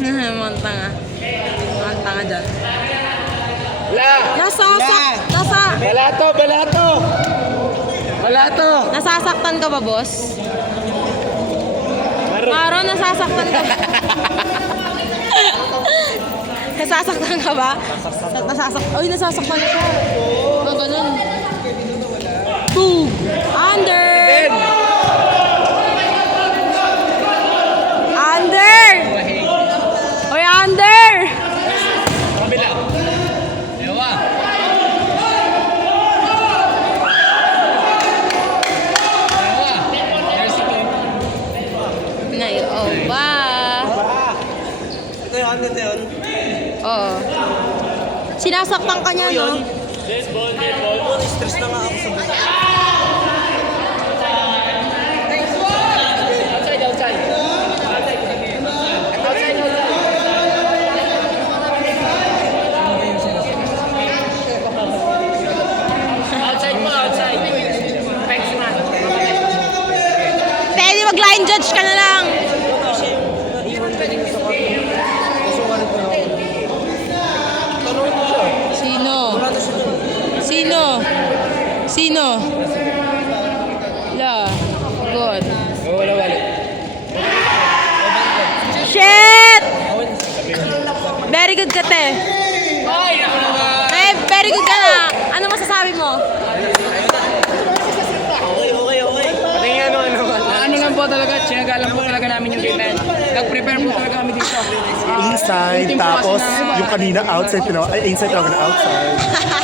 Mga tanga. Mga tanga dyan. Balato! Nasasaktan ka ba, boss? Maro, nasasaktan ka ba? Nasasaktan ka ba? Nasasaktan siya. Mga ganun. Boom! Under! Under! Oy, under! Kabila! Ewa! Ba? Ito yun. Oo. Sinasaktan ka niya, no? Stress na nga ako sa buhay. Pwede mag-line judge ka na lang. Sino? La. Good. Wala. Shit! Very good ka, te. Very good ka na. Ano masasabi mo? Okay. Patingin ano lang po talaga, sinagalan po talaga namin yung game. Nag-prepare po talaga kami dito. Inside, tapos yung kanina outside, inside talaga na outside.